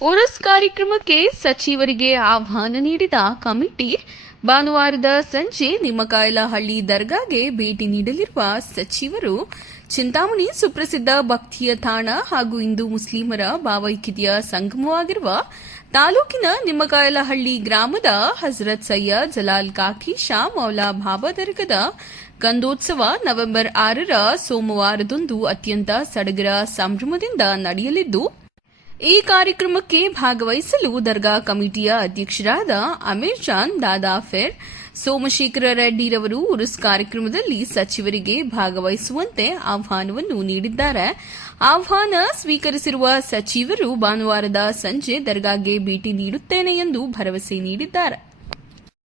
ಉರುಸ್ ಕಾರ್ಯಕ್ರಮಕ್ಕೆ ಸಚಿವರಿಗೆ ಆಹ್ವಾನ ನೀಡಿದ ಕಮಿಟಿ, ಭಾನುವಾರದ ಸಂಜೆ ನಿಮ್ಮಕಾಯಲಹಳ್ಳಿ ದರ್ಗಾಗೆ ಭೇಟಿ ನೀಡಲಿರುವ ಸಚಿವರು, ಚಿಂತಾಮಣಿ ಸುಪ್ರಸಿದ್ಧ ಭಕ್ತಿಯ ತಾಣ ಹಾಗೂ ಹಿಂದೂ ಮುಸ್ಲಿಮರ ಭಾವೈಕ್ಯತೆಯ ಸಂಗಮವಾಗಿರುವ ತಾಲೂಕಿನ ನಿಮ್ಮಕಾಯಲಹಳ್ಳಿ ಗ್ರಾಮದ ಹಜರತ್ ಸಯ್ಯದ್ ಜಲಾಲ್ ಕಾಕಿ ಶಾ ಮೌಲಾ ಬಾಬಾ ದರ್ಗದ ಕಂದೋತ್ಸವ ನವೆಂಬರ್ ಆರರ ಸೋಮವಾರದಂದು ಅತ್ಯಂತ ಸಡಗರ ಸಂಭ್ರಮದಿಂದ ನಡೆಯಲಿದ್ದು ಈ ಕಾರ್ಯಕ್ರಮಕ್ಕೆ ಭಾಗವಹಿಸಲು ದರ್ಗಾ ಕಮಿಟಿಯ ಅಧ್ಯಕ್ಷರಾದ ಅಮೀರ್ ಜಾನ್ ದಾದಾಫೆರ್ ಸೋಮಶೇಖರ ರೆಡ್ಡಿರವರು ಉರುಸ್ ಕಾರ್ಯಕ್ರಮದಲ್ಲಿ ಸಚಿವರಿಗೆ ಭಾಗವಹಿಸುವಂತೆ ಆಹ್ವಾನವನ್ನು ನೀಡಿದ್ದಾರೆ. ಆಹ್ವಾನ ಸ್ವೀಕರಿಸಿರುವ ಸಚಿವರು ಭಾನುವಾರದ ಸಂಜೆ ದರ್ಗಾಗೆ ಭೇಟಿ ನೀಡುತ್ತೇನೆ ಎಂದು ಭರವಸೆ ನೀಡಿದ್ದಾರೆ.